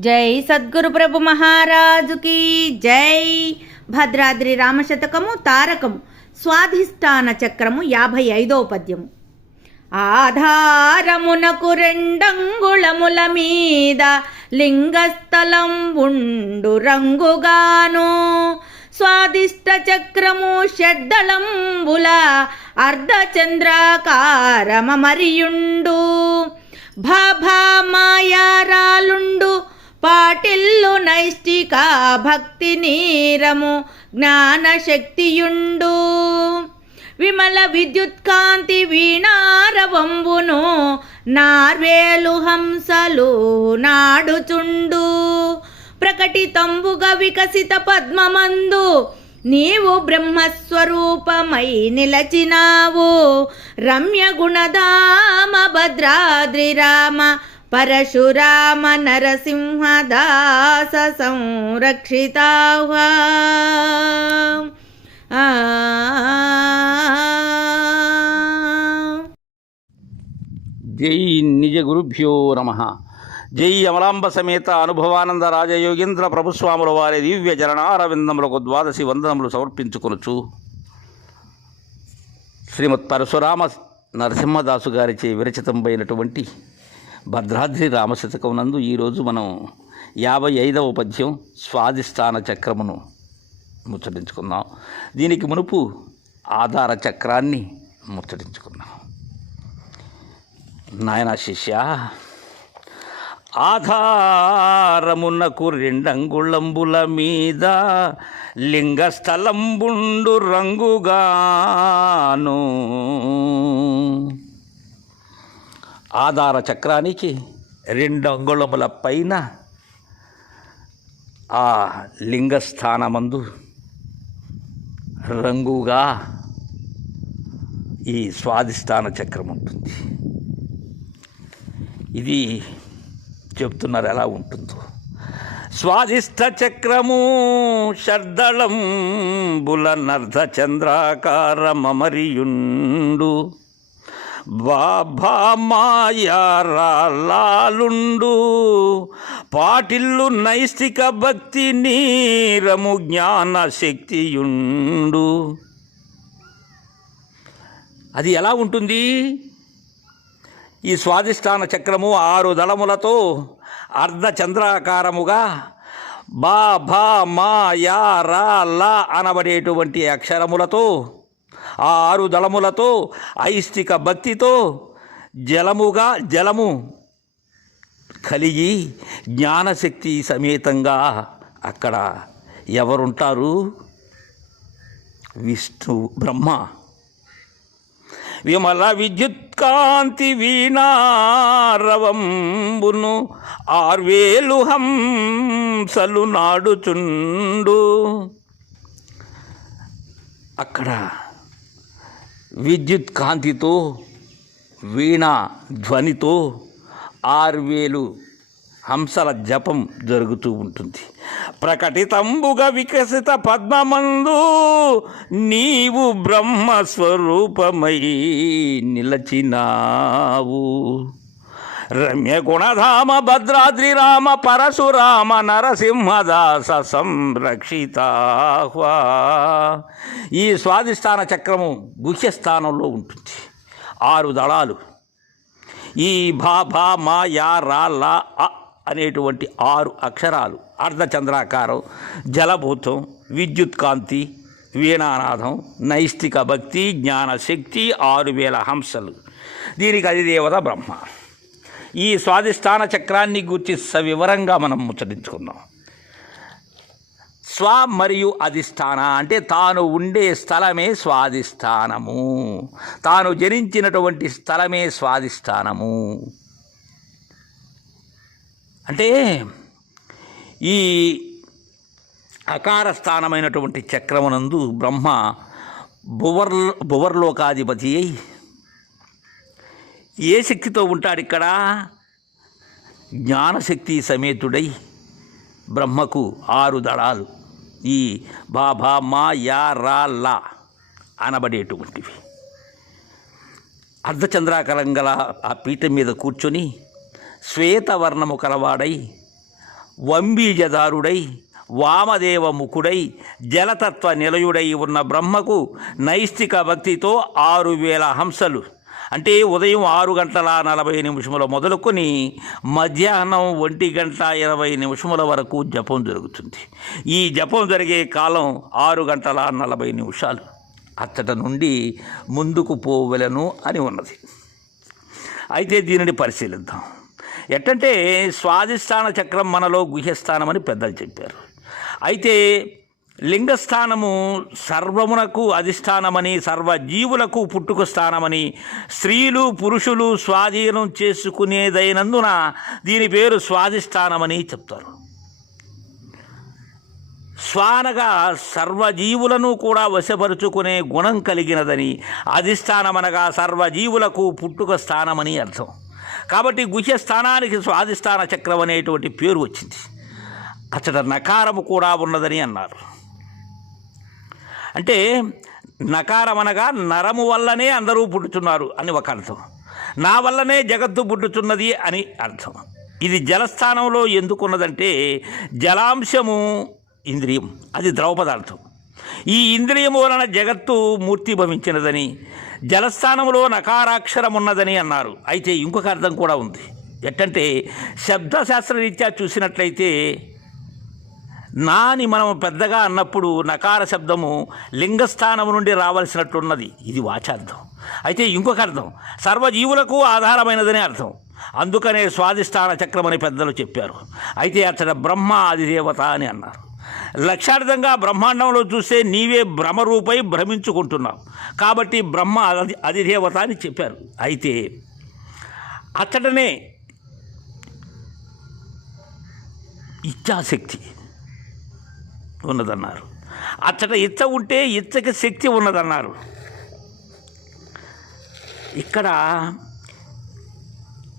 జై సద్గురు ప్రభు మహారాజుకి జై. భద్రాద్రి రామశతకము తారకము. స్వాధిష్టాన చక్రము యాభై ఐదో పద్యము. ఆధారమునకు రెండంగుళముల మీద లింగస్థలం ఉండు రంగుగాను. స్వాదిష్ట చక్రము షడ్దళంబుల అర్ధచంద్రాకారమరియుండు భాభా మాయారాలుండు పాటిల్లు నైష్టిక భక్తి నీరము జ్ఞానశక్తియుండు విమల విద్యుత్కాంతి వీణారవంబును నార్వేలు హంసలు నాడుచుండు. ప్రకటితంబుగా వికసిత పద్మమందు నీవు బ్రహ్మస్వరూపమై నిలచినావు. రమ్య గుణధామ భద్రాద్రి రామ పరశురామ నరసింహదాస సంరక్షితావా జై నిజ గురుభ్యో నమ. జై అమలాంబ సమేత అనుభవానంద రాజయోగేంద్ర ప్రభుస్వాముల వారి దివ్య జరణారవిందములకు ద్వాదశి వందనములు సమర్పించుకొనుచు. శ్రీమత్ పరశురామ నరసింహదాసు గారిచే విరచితంపైనటువంటి భద్రాద్రి రామశతకం నందు ఈరోజు మనం యాభై ఐదవ పద్యం స్వాధిష్టాన చక్రమును ముచ్చటించుకుందాం. దీనికి మునుపు ఆధార చక్రాన్ని ముచ్చటించుకున్నాం నాయన శిష్య ఆధారమునకు రెండంగుళంబుల మీద లింగస్థలంబుండు రంగుగాను. ఆధార చక్రానికి రెండు అంగుళముల పైన ఆ లింగస్థానమందు రంగుగా ఈ స్వాధిష్టాన చక్రం ఉంటుంది ఇది చెప్తున్నారు ఎలా ఉంటుందో. స్వాదిష్ట చక్రము షర్దళం బుల నర్ధ చంద్రాకారమరియుండు బాభామాయారాలుండు పాటిల్లు నైష్టిక భక్తి నీరము జ్ఞాన శక్తియుండు. అది ఎలా ఉంటుంది? ఈ స్వాదిష్టాన చక్రము ఆరు దళములతో అర్ధచంద్రాకారముగా బా భా మా యా రా లా అనబడేటువంటి అక్షరములతో ఆ ఆరు దళములతో ఐష్టిక భక్తితో జలముగా జలము కలిగి జ్ఞానశక్తి సమేతంగా అక్కడ ఎవరుంటారు? విష్ణు బ్రహ్మ. విమల విద్యుత్కాంతి వీణారవంబును ఆర్వేలు హంసలు నాడుచుండు. అక్కడ విద్యుత్ కాంతితో వీణ ధ్వనితో ఆర్వేలు హంసల జపం జరుగుతూ ఉంటుంది. ప్రకటితంబుగా వికసిత పద్మమందు నీవు బ్రహ్మస్వరూపమై నిలచినావు. రమ్య గుణధామ భద్రాద్రి రామ పరశురామ నరసింహదాస సంరక్షితాహ్వా. ఈ స్వాధిష్టాన చక్రము గుహ్యస్థానంలో ఉంటుంది. ఆరు దళాలు. ఈ భా భా మా యా రా లా అ అనేటువంటి ఆరు అక్షరాలు. అర్ధచంద్రాకారం జలభూతం విద్యుత్ కాంతి వీణానాథం నైష్టిక భక్తి జ్ఞానశక్తి ఆరు వేల హంసలు. దీనికి అధిదేవత బ్రహ్మ. ఈ స్వాధిష్టాన చక్రాన్ని గూర్చి సవివరంగా మనం ముచ్చటించుకుందాం. స్వ మరియు అధిష్టాన అంటే తాను ఉండే స్థలమే స్వాధిష్టానము. తాను జనించినటువంటి స్థలమే స్వాధిష్టానము. అంటే ఈ అకార స్థానమైనటువంటి చక్రమునందు బ్రహ్మ భువర్ భువర్లోకాధిపతి అయి ఏ శక్తితో ఉంటాడు ఇక్కడ? జ్ఞానశక్తి సమేతుడై బ్రహ్మకు ఆరు దళాలు. ఈ బాబా మా యా రా లా అనబడేటువంటివి. అర్ధచంద్రాకరం గల ఆ పీఠం మీద కూర్చొని శ్వేతవర్ణము కలవాడై వంబీజదారుడై వామదేవ ముఖుడై జలతత్వ నిలయుడై ఉన్న బ్రహ్మకు నైష్టిక భక్తితో ఆరు వేల హంసలు. అంటే ఉదయం ఆరు గంటల నలభై నిమిషముల మొదలుకొని మధ్యాహ్నం ఒంటి గంట ఇరవై నిమిషముల వరకు జపం జరుగుతుంది. ఈ జపం జరిగే కాలం ఆరు గంటల నలభై నిమిషాలు. అచ్చట నుండి ముందుకు పోవలను అని ఉన్నది. అయితే దీనిని పరిశీలిద్దాం. ఎట్టంటే స్వాధిష్టాన చక్రం మనలో గుహ్యస్థానమని పెద్దలు చెప్పారు. అయితే లింగస్థానము సర్వమునకు అధిష్టానమని సర్వజీవులకు పుట్టుక స్థానమని స్త్రీలు పురుషులు స్వాధీనం చేసుకునేదైనందున దీని పేరు స్వాధిష్టానమని చెప్తారు. స్వానగా సర్వజీవులను కూడా వశపరుచుకునే గుణం కలిగినదని అధిష్టానమనగా సర్వజీవులకు పుట్టుక స్థానమని అర్థం. కాబట్టి గుహ్య స్థానానికి స్వాధిష్టాన చక్రం అనేటువంటి పేరు వచ్చింది. అచ్చట నకారము కూడా ఉన్నదని అన్నారు. అంటే నకారం అనగా నరము వల్లనే అందరూ పుట్టుచున్నారు అని ఒక అర్థం. నా వల్లనే జగత్తు పుట్టుతున్నది అని అర్థం. ఇది జలస్థానంలో ఎందుకున్నదంటే జలాంశము ఇంద్రియం. అది ద్రవ పదార్థం ఈ ఇంద్రియము వలన జగత్తు మూర్తి భవించినదని జలస్థానంలో నకారాక్షరం ఉన్నదని అన్నారు. అయితే ఇంకొక అర్థం కూడా ఉంది. ఎట్టంటే శబ్దశాస్త్రరీత్యా చూసినట్లయితే నాని మనం పెద్దగా అన్నప్పుడు నకార శబ్దము లింగస్థానం నుండి రావాల్సినట్లున్నది. ఇది వాచార్థం. అయితే ఇంకొక అర్థం. సర్వజీవులకు ఆధారమైనదనే అర్థం. అందుకనే స్వాధిష్టాన చక్రమని పెద్దలు చెప్పారు. అయితే అతడ బ్రహ్మ ఆదిదేవత అని అన్నారు. లక్షార్థంగా బ్రహ్మాండంలో చూస్తే నీవే భ్రమరూపై భ్రమించుకుంటున్నావు. కాబట్టి బ్రహ్మ అధి అధిదేవత అని చెప్పారు. అయితే అతడనే ఇచ్ఛాశక్తి ఉన్నదన్నారు. అచ్చట ఇచ్చ ఉంటే ఇచ్చకి శక్తి ఉన్నదన్నారు. ఇక్కడ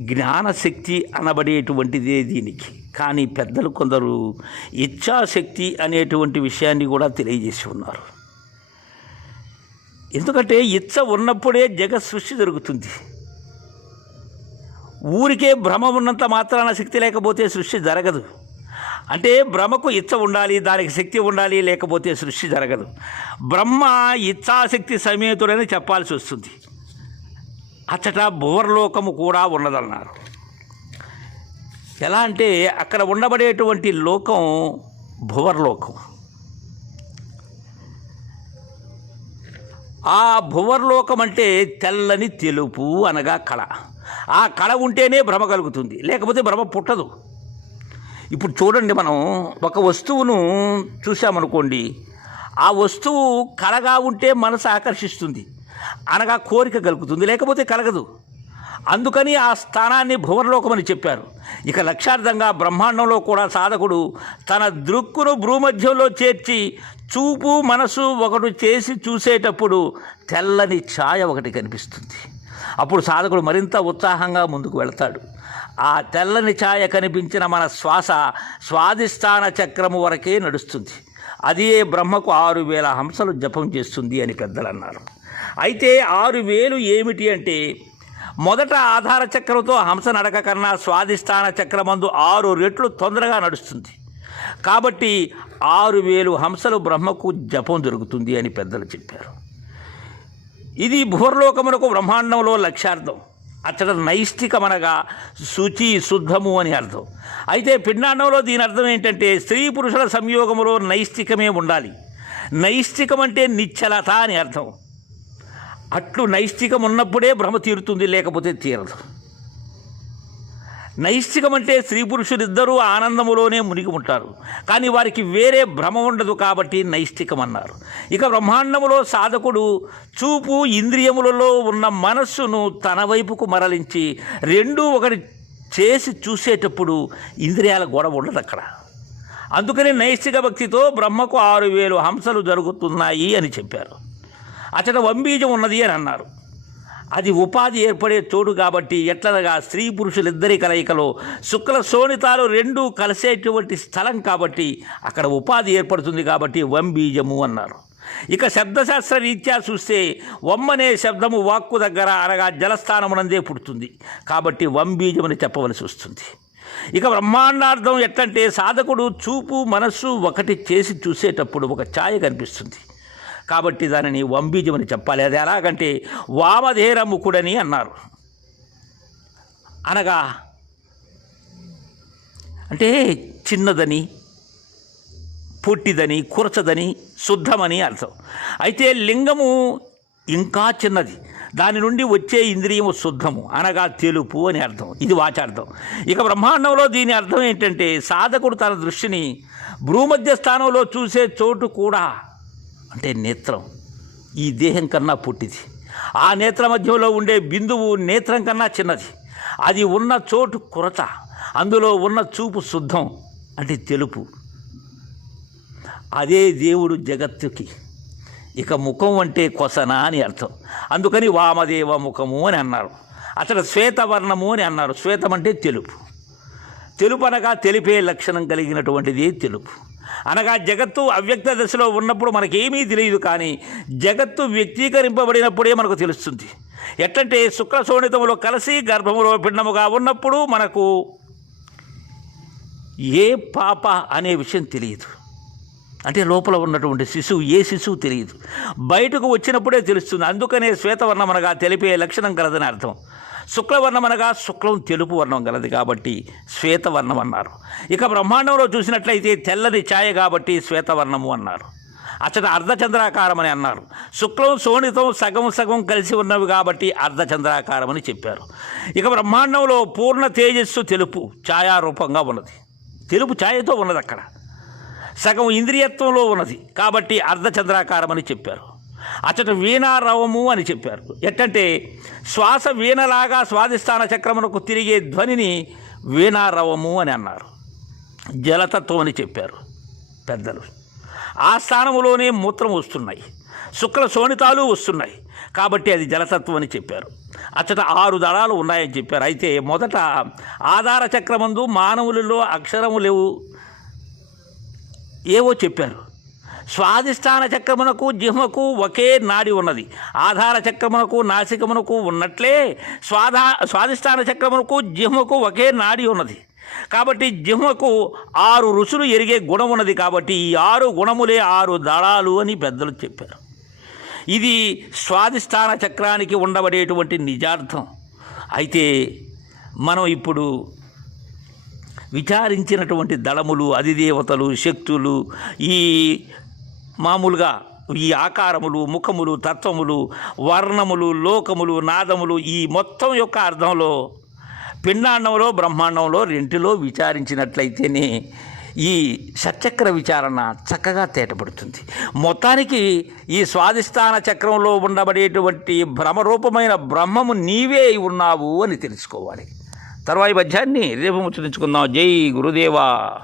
జ్ఞానశక్తి అనబడేటువంటిదే దీనికి. కానీ పెద్దలు కొందరు ఇచ్ఛాశక్తి అనేటువంటి విషయాన్ని కూడా తెలియజేసి ఉన్నారు. ఎందుకంటే ఇచ్చ ఉన్నప్పుడే జగత్ సృష్టి జరుగుతుంది. ఊరికే భ్రమ ఉన్నంత మాత్రాన శక్తి లేకపోతే సృష్టి జరగదు. అంటే భ్రమకు ఇచ్చ ఉండాలి దానికి శక్తి ఉండాలి లేకపోతే సృష్టి జరగదు. బ్రహ్మ ఇచ్ఛాశక్తి సమేతుడని చెప్పాల్సి వస్తుంది. అచ్చట భువర్లోకము కూడా ఉన్నదన్నారు. ఎలా అంటే అక్కడ ఉండబడేటువంటి లోకం భువర్లోకం. ఆ భువర్లోకం అంటే తెల్లని తెలుపు అనగా కళ. ఆ కళ ఉంటేనే భ్రమ కలుగుతుంది లేకపోతే భ్రమ పుట్టదు. ఇప్పుడు చూడండి మనం ఒక వస్తువును చూసామనుకోండి ఆ వస్తువు కలగా ఉంటే మనసు ఆకర్షిస్తుంది అనగా కోరిక కలుగుతుంది లేకపోతే కలగదు. అందుకని ఆ స్థానాన్ని భువర్లోకమని చెప్పారు. ఇక లక్ష్యార్థంగా బ్రహ్మాండంలో కూడా సాధకుడు తన దృక్కును భ్రూమధ్యంలో చేర్చి చూపు మనసు ఒకటి చేసి చూసేటప్పుడు తెల్లని ఛాయ ఒకటి కనిపిస్తుంది. అప్పుడు సాధకుడు మరింత ఉత్సాహంగా ముందుకు వెళతాడు. ఆ తెల్లని ఛాయ కనిపించిన మన శ్వాస స్వాధిష్టాన చక్రము వరకే నడుస్తుంది. అదే బ్రహ్మకు ఆరు వేల హంసలు జపం చేస్తుంది అని పెద్దలు అన్నారు అయితే ఆరు వేలు ఏమిటి అంటే మొదట ఆధార చక్రంతో హంస నడక కన్నా స్వాధిష్టాన చక్రమందు ఆరు రెట్లు తొందరగా నడుస్తుంది. కాబట్టి ఆరు వేలు హంసలు బ్రహ్మకు జపం జరుగుతుంది అని పెద్దలు చెప్పారు. ఇది భూర్లోకమునకు బ్రహ్మాండంలో లక్ష్యార్థం. అచ్చట నైష్టికమనగా శుచి శుద్ధము అని అర్థం. అయితే పిండాండంలో దీని అర్థం ఏంటంటే స్త్రీ పురుషుల సంయోగములో నైష్టికమే ఉండాలి. నైష్టికం అంటే నిశ్చలత అని అర్థం. అట్లు నైష్టికం ఉన్నప్పుడే భ్రమ తీరుతుంది లేకపోతే తీరదు. నైష్టికం అంటే స్త్రీ పురుషులిద్దరూ ఆనందములోనే మునిగి ఉంటారు కానీ వారికి వేరే భ్రమ ఉండదు కాబట్టి నైష్టికం అన్నారు ఇక బ్రహ్మాండములో సాధకుడు చూపు ఇంద్రియములలో ఉన్న మనస్సును తన వైపుకు మరలించి రెండూ ఒకటి చేసి చూసేటప్పుడు ఇంద్రియాల గొడవ ఉండదు అక్కడ. అందుకని నైష్టిక భక్తితో బ్రహ్మకు ఆరు వేలు హంసలు జరుగుతున్నాయి అని చెప్పారు. అతడ వంబీజం ఉన్నది అని అన్నారు. అది ఉపాధి ఏర్పడే చోటు కాబట్టి ఎట్లనగా స్త్రీ పురుషులిద్దరి కలయికలో శుక్ల శోణితాలు రెండూ కలిసేటువంటి స్థలం కాబట్టి అక్కడ ఉపాధి ఏర్పడుతుంది కాబట్టి వంబీజము అన్నారు. ఇక శబ్దశాస్త్ర రీత్యా చూస్తే వమ్మనే శబ్దము వాక్కు దగ్గర అనగా జలస్థానమునందే పుడుతుంది. కాబట్టి వంబీజమని చెప్పవలసి వస్తుంది. ఇక బ్రహ్మాండార్థం ఎట్లంటే సాధకుడు చూపు మనస్సు ఒకటి చేసి చూసేటప్పుడు ఒక ఛాయ కనిపిస్తుంది. కాబట్టి దానిని వంబీజమని చెప్పాలి. అది ఎలాగంటే వామధేరముఖుడని అన్నారు. అనగా అంటే చిన్నదని పొట్టిదని కురచదని శుద్ధమని అర్థం. అయితే లింగము ఇంకా చిన్నది. దాని నుండి వచ్చే ఇంద్రియము శుద్ధము. అనగా తెలుపు అని అర్థం. ఇది వాచార్థం. ఇక బ్రహ్మాండంలో దీని అర్థం ఏంటంటే సాధకుడు తన దృష్టిని భూమధ్య స్థానంలో చూసే చోటు కూడా అంటే నేత్రం. ఈ దేహం కన్నా పుట్టిది. ఆ నేత్ర మధ్యలో ఉండే బిందువు నేత్రం కన్నా చిన్నది. అది ఉన్న చోటు కొరత. అందులో ఉన్న చూపు శుద్ధం అంటే తెలుపు. అదే దేవుడు జగత్తుకి. ఇక ముఖం అంటే కొసన అని అర్థం. అందుకని వామదేవ ముఖము అని అన్నారు. అతడు శ్వేతవర్ణము అని అన్నారు. శ్వేతం అంటే తెలుపు. తెలుపు అనగా తెలిపే లక్షణం కలిగినటువంటిది తెలుపు. అనగా జగత్తు అవ్యక్త దశలో ఉన్నప్పుడు మనకేమీ తెలియదు కానీ జగత్తు వ్యక్తీకరింపబడినప్పుడే మనకు తెలుస్తుంది. ఎట్లంటే శుక్ల శోణితములో కలిసి గర్భములో పిండముగా ఉన్నప్పుడు మనకు ఏ పాప అనే విషయం తెలియదు. అంటే లోపల ఉన్నటువంటి శిశువు ఏ శిశువు తెలియదు. బయటకు వచ్చినప్పుడే తెలుస్తుంది. అందుకనే శ్వేతవర్ణం అనగా తెలిపే లక్షణం కలదని అర్థం. శుక్లవర్ణం అనగా శుక్లం తెలుపు వర్ణం గలది కాబట్టి శ్వేతవర్ణం అన్నారు. ఇక బ్రహ్మాండంలో చూసినట్లయితే తెల్లని ఛాయ కాబట్టి శ్వేతవర్ణము అన్నారు. అచ్చట అర్ధచంద్రాకారం అని అన్నారు. శుక్లం శోణితం సగం సగం కలిసి ఉన్నవి కాబట్టి అర్ధచంద్రాకారం అని చెప్పారు. ఇక బ్రహ్మాండంలో పూర్ణ తేజస్సు తెలుపు ఛాయారూపంగా ఉన్నది. తెలుపు ఛాయతో ఉన్నది అక్కడ. సగం ఇంద్రియత్వంలో ఉన్నది కాబట్టి అర్ధచంద్రాకారం అని చెప్పారు. అచ్చట వీణారవము అని చెప్పారు. ఎట్టంటే శ్వాస వీణలాగా స్వాధిష్టాన చక్రమునకు తిరిగే ధ్వనిని వీణారవము అని అన్నారు. జలతత్వం అని చెప్పారు పెద్దలు. ఆ స్థానంలోనే మూత్రం వస్తున్నాయి. శుక్ల శోణితాలు వస్తున్నాయి. కాబట్టి అది జలతత్వం అని చెప్పారు. అచ్చట ఆరు దళాలు ఉన్నాయని చెప్పారు. అయితే మొదట ఆధార చక్రమందు మానవులలో అక్షరము లేవు. ఏవో చెప్పారు. స్వాదిష్టాన చక్రమునకు జిహ్మకు ఒకే నాడి ఉన్నది. ఆధార చక్రమునకు నాసికమునకు ఉన్నట్లే స్వాధా స్వాధిష్టాన చక్రమునకు జిహ్మకు ఒకే నాడి ఉన్నది. కాబట్టి జిహ్మకు ఆరు రుచులు ఎరిగే గుణం ఉన్నది కాబట్టి ఈ ఆరు గుణములే ఆరు దళాలు అని పెద్దలు చెప్పారు. ఇది స్వాధిష్టాన చక్రానికి ఉండబడేటువంటి నిజార్థం. అయితే మనం ఇప్పుడు విచారించినటువంటి దళములు అధిదేవతలు శక్తులు ఈ మామూలుగా ఈ ఆకారములు ముఖములు తత్వములు వర్ణములు లోకములు నాదములు ఈ మొత్తం యొక్క అర్థంలో పిండాండంలో బ్రహ్మాండంలో రెంటిలో విచారించినట్లయితేనే ఈ షట్చక్ర విచారణ చక్కగా తేటపడుతుంది. మొత్తానికి ఈ స్వాధిష్టాన చక్రంలో ఉండబడేటువంటి భ్రమరూపమైన బ్రహ్మము నీవే అయి ఉన్నావు అని తెలుసుకోవాలి. తర్వాయి పద్యాన్ని రేపు ముచ్చరించుకుందాం. జై గురుదేవా.